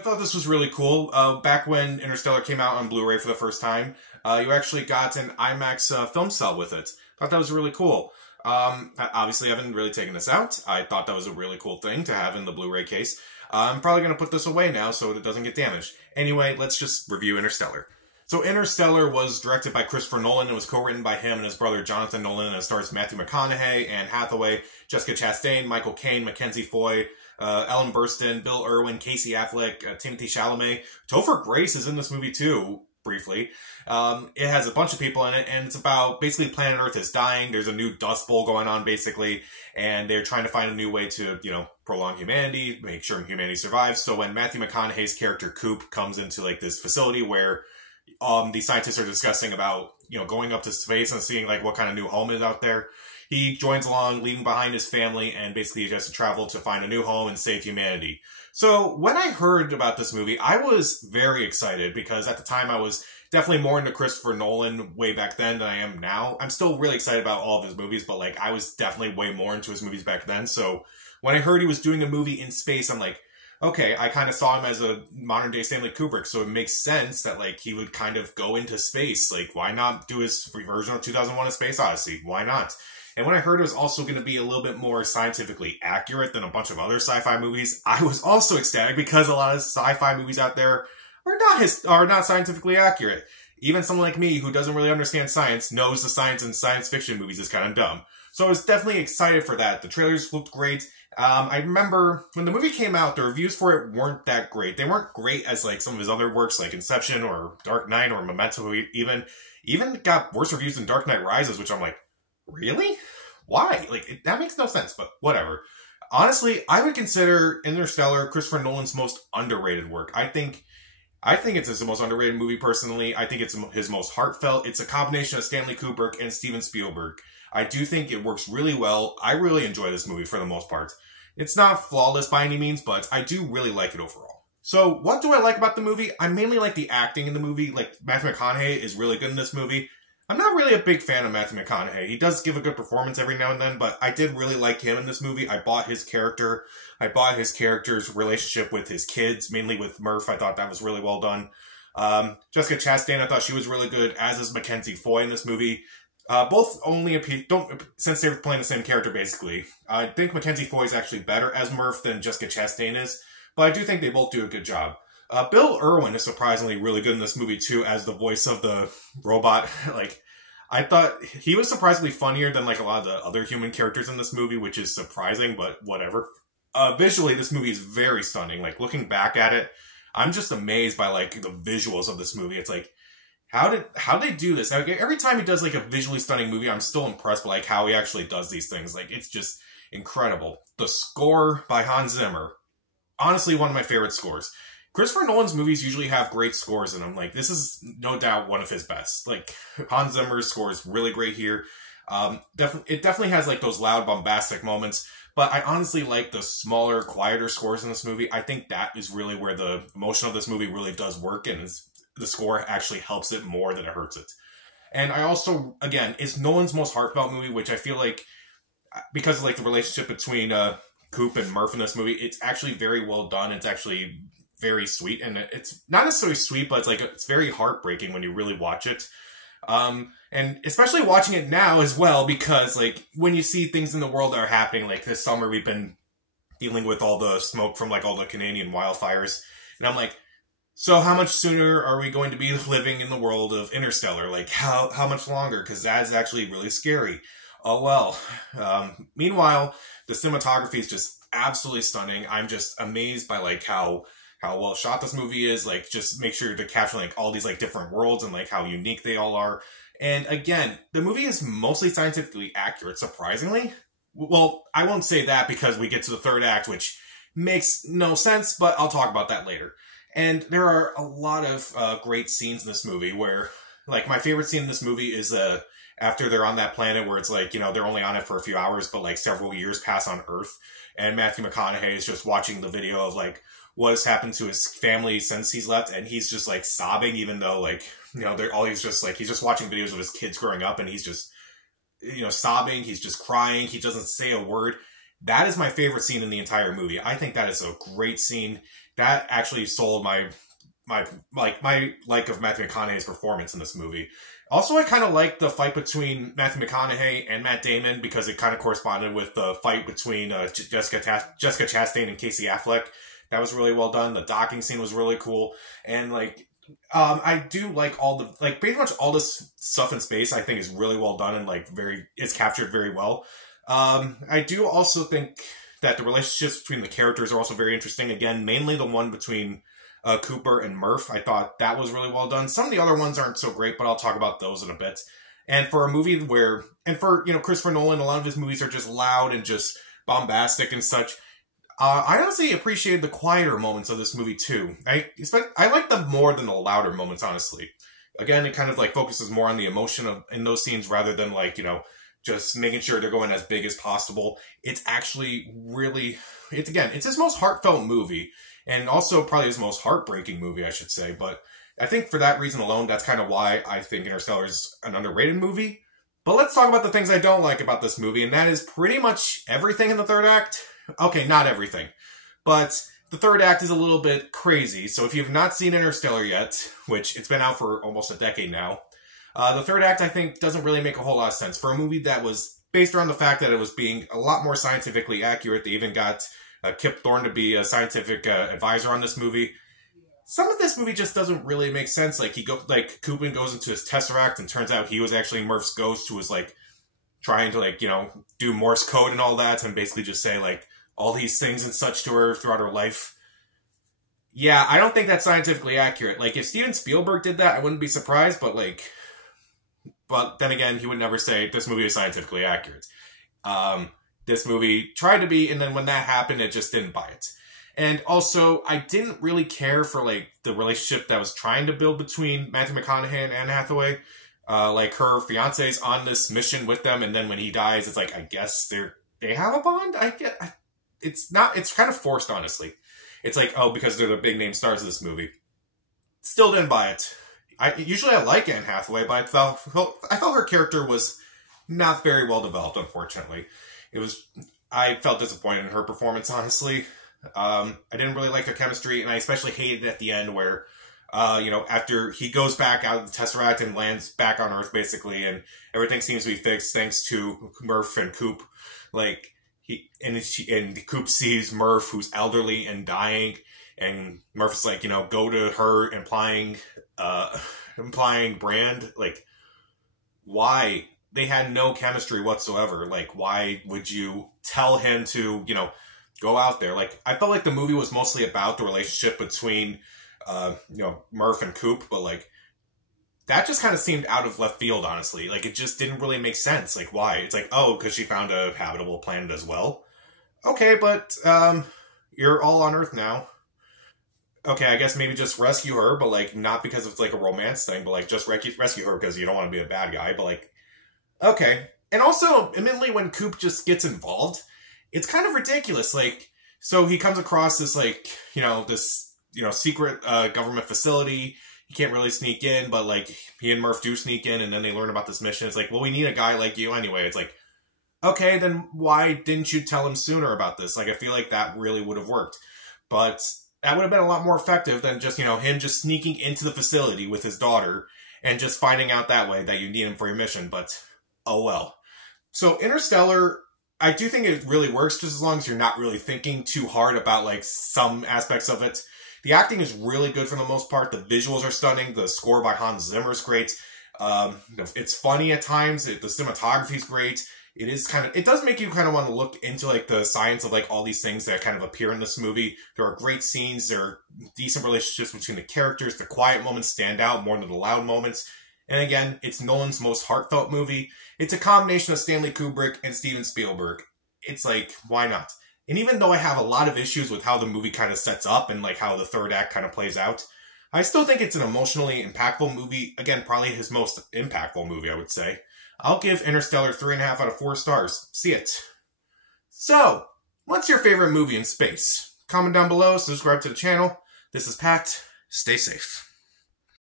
I thought this was really cool. Back when Interstellar came out on Blu-ray for the first time, you actually got an IMAX film cell with it. Thought that was really cool. Obviously, I haven't really taken this out. I thought that was a really cool thing to have in the Blu-ray case. I'm probably going to put this away now so it doesn't get damaged. Anyway, let's just review Interstellar. So Interstellar was directed by Christopher Nolan. It was co-written by him and his brother Jonathan Nolan, and it stars Matthew McConaughey, Anne Hathaway, Jessica Chastain, Michael Caine, Mackenzie Foy, Ellen Burstyn, Bill Irwin, Casey Affleck, Timothée Chalamet. Topher Grace is in this movie too, briefly. It has a bunch of people in it, and it's about basically planet Earth is dying. There's a new dust bowl going on, basically, and they're trying to find a new way to, prolong humanity, make sure humanity survives. So when Matthew McConaughey's character Coop comes into like this facility where the scientists are discussing about, going up to space and seeing like what kind of new home is out there, he joins along, leaving behind his family, and basically he has to travel to find a new home and save humanity. So when I heard about this movie, I was very excited because at the time I was definitely more into Christopher Nolan way back then than I am now. I'm still really excited about all of his movies, but like I was definitely way more into his movies back then. So when I heard he was doing a movie in space, I'm like, okay, I kind of saw him as a modern day Stanley Kubrick, so it makes sense that like he would kind of go into space. Like, why not do his version of 2001: A Space Odyssey? Why not? And when I heard it was also going to be a little bit more scientifically accurate than a bunch of other sci-fi movies, I was also ecstatic because a lot of sci-fi movies out there are not scientifically accurate. Even someone like me who doesn't really understand science knows the science in science fiction movies is kind of dumb. So I was definitely excited for that. The trailers looked great. I remember when the movie came out, the reviews for it weren't that great. They weren't great as like some of his other works like Inception or Dark Knight or Memento even got worse reviews than Dark Knight Rises, which I'm like, really? Why? Like, that makes no sense, but whatever. Honestly, I would consider Interstellar Christopher Nolan's most underrated work. I think it's his most underrated movie, personally. I think it's his most heartfelt. It's a combination of Stanley Kubrick and Steven Spielberg. I do think it works really well. I really enjoy this movie for the most part. It's not flawless by any means, but I do really like it overall. So, what do I like about the movie? I mainly like the acting in the movie. Like, Matthew McConaughey is really good in this movie. I'm not really a big fan of Matthew McConaughey. He does give a good performance every now and then, but I did really like him in this movie. I bought his character. I bought his character's relationship with his kids, mainly with Murph. I thought that was really well done. Jessica Chastain, I thought she was really good, as is Mackenzie Foy in this movie. Both only since they're playing the same character, basically. I think Mackenzie Foy is actually better as Murph than Jessica Chastain is, but I do think they both do a good job. Bill Irwin is surprisingly really good in this movie, too, as the voice of the robot. Like, I thought he was surprisingly funnier than, like, a lot of the other human characters in this movie, which is surprising, but whatever. Visually, this movie is very stunning. Like, looking back at it, I'm just amazed by, like, the visuals of this movie. It's like, how they do this? Like, every time he does, like, a visually stunning movie, I'm still impressed by, like, how he actually does these things. Like, it's just incredible. The score by Hans Zimmer, honestly, one of my favorite scores. Christopher Nolan's movies usually have great scores in them. Like, this is no doubt one of his best. Like, Hans Zimmer's score is really great here. It definitely has, like, those loud, bombastic moments. But I honestly like the smaller, quieter scores in this movie. I think that is really where the emotion of this movie really does work. And the score actually helps it more than it hurts it. And I also, again, it's Nolan's most heartfelt movie, which I feel like, because of, like, the relationship between Coop and Murph in this movie, it's actually very well done. It's actually very sweet, and it's not necessarily sweet, but it's very heartbreaking when you really watch it. And especially watching it now as well, because like when you see things in the world that are happening, like this summer we've been dealing with all the smoke from like all the Canadian wildfires, and I'm like, so how much sooner are we going to be living in the world of Interstellar? Like how much longer? Because that is actually really scary. Oh well. Meanwhile, the cinematography is just absolutely stunning. I'm just amazed by like how well shot this movie is. Like, just make sure to capture like all these like different worlds and like how unique they all are. And again, the movie is mostly scientifically accurate, surprisingly. Well, I won't say that because we get to the third act, which makes no sense, but I'll talk about that later. And there are a lot of great scenes in this movie where, like, my favorite scene in this movie is after they're on that planet where it's like, they're only on it for a few hours, but like several years pass on Earth. And Matthew McConaughey is just watching the video of like what has happened to his family since he's left, and he's just like sobbing, even though like he's just watching videos of his kids growing up, and he's just sobbing, he's just crying, he doesn't say a word. That is my favorite scene in the entire movie. I think that is a great scene. that actually sold my like of Matthew McConaughey's performance in this movie. Also, I kind of like the fight between Matthew McConaughey and Matt Damon because it kind of corresponded with the fight between Jessica Chastain and Casey Affleck. That was really well done. The docking scene was really cool, and like I do like all the pretty much all this stuff in space. I think is really well done and is captured very well. I do also think that the relationships between the characters are also very interesting. Again, mainly the one between Cooper and Murph. I thought that was really well done. Some of the other ones aren't so great, but I'll talk about those in a bit. And for a movie for Christopher Nolan, a lot of his movies are just loud and just bombastic and such. I honestly appreciated the quieter moments of this movie too. I like them more than the louder moments, honestly. Again, it kind of focuses more on the emotion in those scenes rather than just making sure they're going as big as possible. It's actually really, it's his most heartfelt movie. And also probably his most heartbreaking movie, I should say. But I think for that reason alone, that's kind of why I think Interstellar is an underrated movie. But let's talk about the things I don't like about this movie. And that is pretty much everything in the third act. Okay, not everything. But the third act is a little bit crazy. So if you've not seen Interstellar yet, which it's been out for almost a decade now, the third act, I think, doesn't really make a whole lot of sense. For a movie that was based around the fact that it was being a lot more scientifically accurate, they even got Kip Thorne to be a scientific advisor on this movie. Some of this movie just doesn't really make sense. Coopin goes into his Tesseract and turns out he was actually Murph's ghost who was trying to do Morse code and all that and basically just say all these things and such to her throughout her life. Yeah, I don't think that's scientifically accurate. If Steven Spielberg did that, I wouldn't be surprised, but then again, he would never say this movie is scientifically accurate. This movie tried to be, and then when that happened, it just didn't buy it. And also, I didn't really care for the relationship that was trying to build between Matthew McConaughey and Anne Hathaway. Her fiance's on this mission with them, and then when he dies, it's I guess they have a bond. It's kind of forced, honestly. It's because they're the big name stars of this movie. Still didn't buy it. Usually I like Anne Hathaway, but I felt her character was not very well developed, unfortunately. I felt disappointed in her performance, honestly. I didn't really like the chemistry, and I especially hated at the end where, after he goes back out of the Tesseract and lands back on Earth, basically, and everything seems to be fixed thanks to Murph and Coop. Coop sees Murph, who's elderly and dying, and Murph's go to her, implying Brand. Why? They had no chemistry whatsoever. Why would you tell him to, go out there? I felt like the movie was mostly about the relationship between, Murph and Coop, but that just kind of seemed out of left field, honestly. It just didn't really make sense. Why? It's because she found a habitable planet as well. Okay, but, you're all on Earth now. Okay, I guess maybe just rescue her, but not because it's a romance thing, but just rescue her because you don't want to be a bad guy, but okay. And also, admittedly, when Coop just gets involved, it's kind of ridiculous. So he comes across this, secret government facility. He can't really sneak in, but, he and Murph do sneak in, and then they learn about this mission. It's well, we need a guy like you anyway. It's okay, then why didn't you tell him sooner about this? I feel like that really would have worked. But that would have been a lot more effective than just, him just sneaking into the facility with his daughter and just finding out that way that you need him for your mission. But oh well. So Interstellar, I do think it really works just as long as you're not really thinking too hard about some aspects of it. The acting is really good for the most part. The visuals are stunning. The score by Hans Zimmer is great. It's funny at times. The cinematography is great. It does make you kind of want to look into the science of all these things that kind of appear in this movie. There are great scenes. There are decent relationships between the characters. The quiet moments stand out more than the loud moments. And again, it's Nolan's most heartfelt movie. It's a combination of Stanley Kubrick and Steven Spielberg. It's why not? And even though I have a lot of issues with how the movie kind of sets up and how the third act kind of plays out, I still think it's an emotionally impactful movie. Again, probably his most impactful movie, I would say. I'll give Interstellar 3.5 out of 4 stars. See it. So, what's your favorite movie in space? Comment down below, subscribe to the channel. This is Pat. Stay safe.